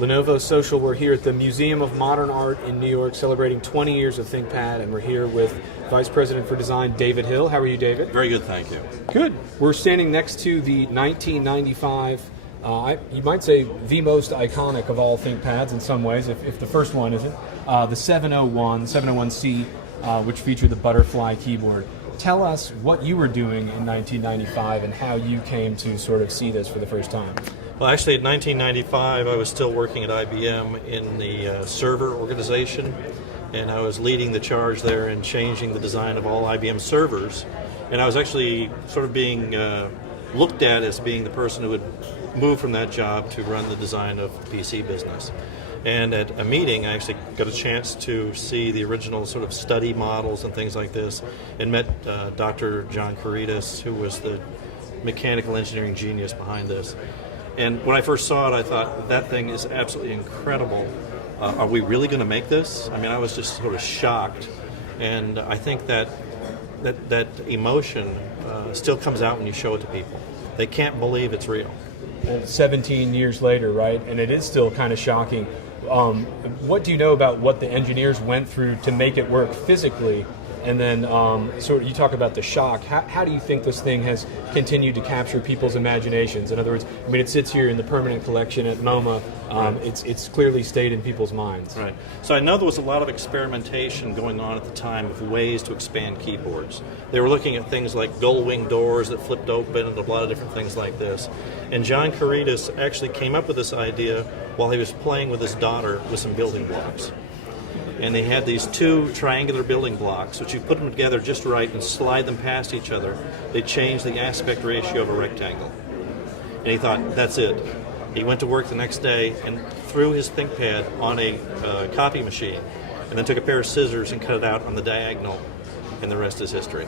Lenovo Social, we're here at the Museum of Modern Art in New York celebrating 20 years of ThinkPad, and we're here with Vice President for Design, David Hill. How are you, David? Very good, thank you. Good. We're standing next to the 1995, you might say the most iconic of all ThinkPads in some ways, if the first one isn't, the 701C, which featured the butterfly keyboard. Tell us what you were doing in 1995 and how you came to sort of see this for the first time. Well, actually, in 1995, I was still working at IBM in the server organization, and I was leading the charge there in changing the design of all IBM servers. And I was actually sort of being looked at as being the person who would move from that job to run the design of the PC business. And at a meeting, I actually got a chance to see the original sort of study models and things like this, and met Dr. John Caritas, who was the mechanical engineering genius behind this. And when I first saw it, I thought, that thing is absolutely incredible. Are we really going to make this? I mean, I was just sort of shocked. And I think that emotion still comes out when you show it to people. They can't believe it's real. Well, 17 years later, right? And it is still kind of shocking. What do you know about what the engineers went through to make it work physically? And then, sort of, you talk about the shock. How do you think this thing has continued to capture people's imaginations? In other words, I mean, it sits here in the permanent collection at MoMA. It's clearly stayed in people's minds. Right. So I know there was a lot of experimentation going on at the time of ways to expand keyboards. They were looking at things like gull wing doors that flipped open and a lot of different things like this. And John Caritas actually came up with this idea while he was playing with his daughter with some building blocks. And they had these two triangular building blocks, which you put them together just right and slide them past each other. They changed the aspect ratio of a rectangle. And he thought, that's it. He went to work the next day and threw his ThinkPad on a copy machine, and then took a pair of scissors and cut it out on the diagonal, and the rest is history.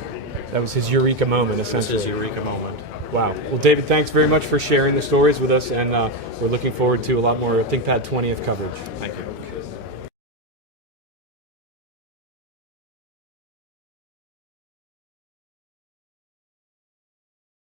That was his eureka moment, essentially. That's his eureka moment. Wow. Well, David, thanks very much for sharing the stories with us, and we're looking forward to a lot more ThinkPad 20th coverage. Thank you.